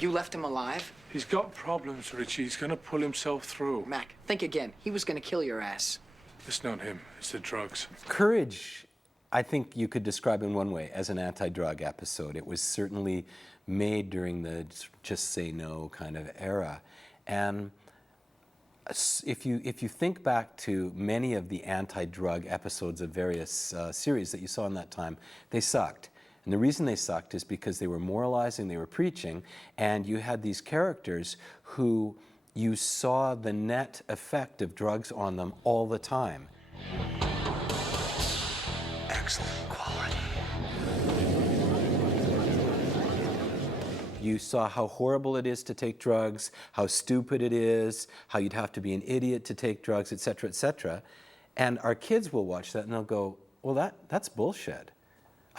You left him alive? He's got problems, Richie. He's gonna pull himself through. Mac, think again. He was gonna kill your ass. It's not him. It's the drugs. Courage, I think you could describe in one way as an anti-drug episode. It was certainly made during the just say no kind of era. And if you think back to many of the anti-drug episodes of various series that you saw in that time, they sucked. And the reason they sucked is because they were moralizing, they were preaching, and you had these characters who you saw the net effect of drugs on them all the time. Excellent quality. You saw how horrible it is to take drugs, how stupid it is, how you'd have to be an idiot to take drugs, et cetera, et cetera. And our kids will watch that and they'll go, well, that's bullshit.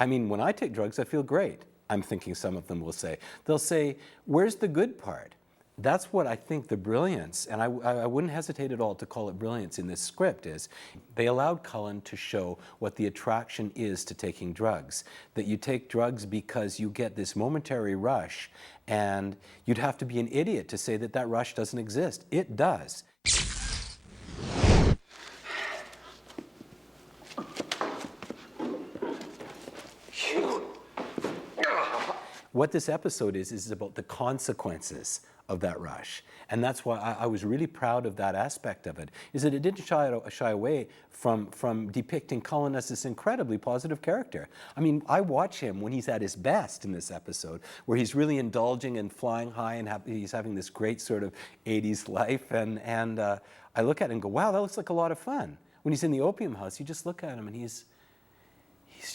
I mean, when I take drugs, I feel great. I'm thinking some of them will say. They'll say, where's the good part? That's what I think the brilliance, and I wouldn't hesitate at all to call it brilliance in this script, is they allowed Cullen to show what the attraction is to taking drugs. That you take drugs because you get this momentary rush, and you'd have to be an idiot to say that that rush doesn't exist. It does. What this episode is about the consequences of that rush. And that's why I was really proud of that aspect of it, is that it didn't shy away from depicting Cullen as this incredibly positive character. I mean, I watch him when he's at his best in this episode, where he's really indulging and flying high and he's having this great sort of 80s life. And I look at it and go, wow, that looks like a lot of fun. When he's in the opium house, you just look at him and he's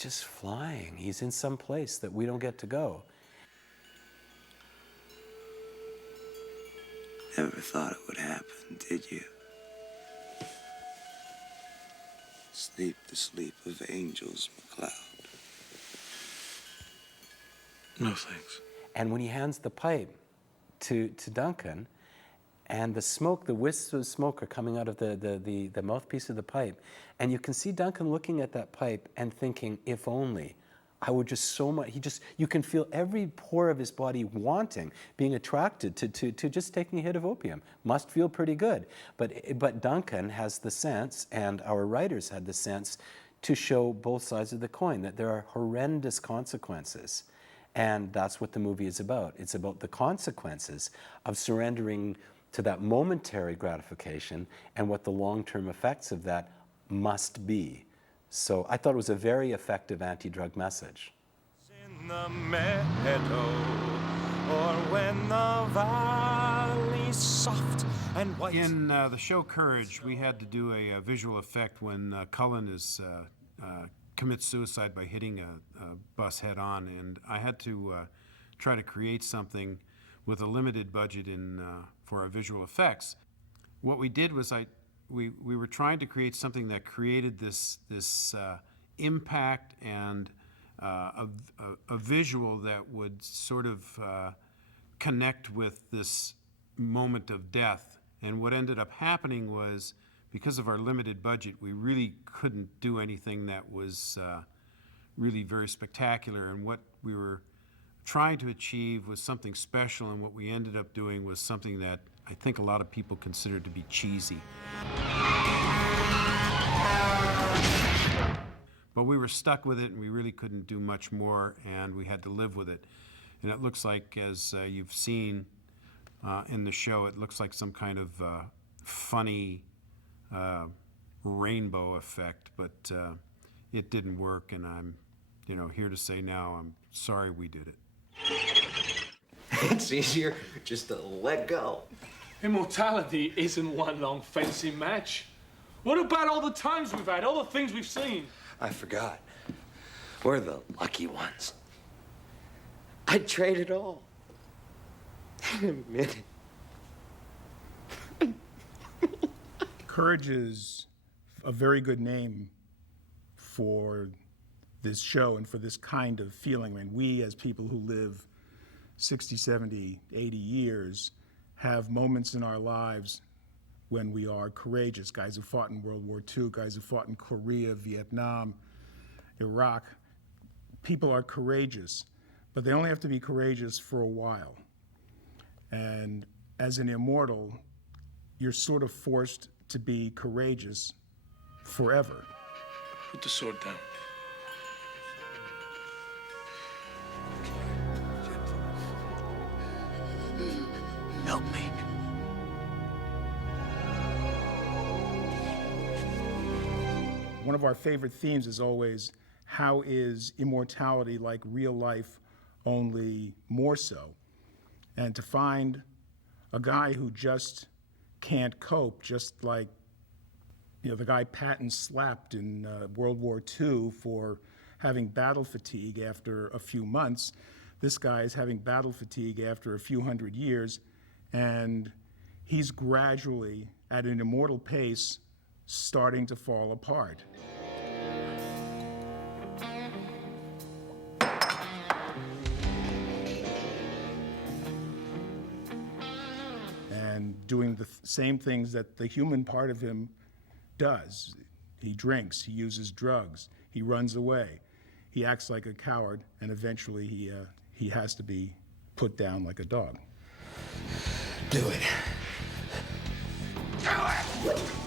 just flying. He's in some place that we don't get to go. Never thought it would happen, did you? Sleep the sleep of angels, McLeod. No thanks. And when he hands the pipe to Duncan, and the smoke, the wisps of smoke are coming out of the mouthpiece of the pipe, and you can see Duncan looking at that pipe and thinking, if only. I would just so much, you can feel every pore of his body wanting, being attracted to just taking a hit of opium. Must feel pretty good. But Duncan has the sense, and our writers had the sense, to show both sides of the coin, that there are horrendous consequences. And that's what the movie is about. It's about the consequences of surrendering to that momentary gratification and what the long-term effects of that must be. So I thought it was a very effective anti-drug message. In the meadow, or when the valley's soft and white. In the show Courage, we had to do a visual effect when Cullen commits suicide by hitting a bus head-on, and I had to try to create something with a limited budget for our visual effects. What we did was we were trying to create something that created this impact and a visual that would sort of connect with this moment of death. And what ended up happening was, because of our limited budget, we really couldn't do anything that was really very spectacular. And what we were trying to achieve was something special, and what we ended up doing was something that I think a lot of people consider to be cheesy. But we were stuck with it, and we really couldn't do much more, and we had to live with it. And it looks like, as you've seen in the show, it looks like some kind of funny rainbow effect, but it didn't work, and I'm here to say now I'm sorry we did it. It's easier just to let go. Immortality isn't one long fencing match. What about all the times we've had, all the things we've seen? I forgot. We're the lucky ones. I'd trade it all. In a minute. Courage is a very good name for this show and for this kind of feeling. I mean, we as people who live 60, 70, 80 years have moments in our lives when we are courageous. Guys who fought in World War II, guys who fought in Korea, Vietnam, Iraq. People are courageous, but they only have to be courageous for a while. And as an immortal, you're sort of forced to be courageous forever. Put the sword down. Help me. One of our favorite themes is always, how is immortality like real life, only more so? And to find a guy who just can't cope, just like the guy Patton slapped in World War II for having battle fatigue after a few months, this guy is having battle fatigue after a few hundred years, and he's gradually, at an immortal pace, starting to fall apart. And doing the same things that the human part of him does. He drinks, he uses drugs, he runs away, he acts like a coward, and eventually he has to be put down like a dog. Do it. Do it!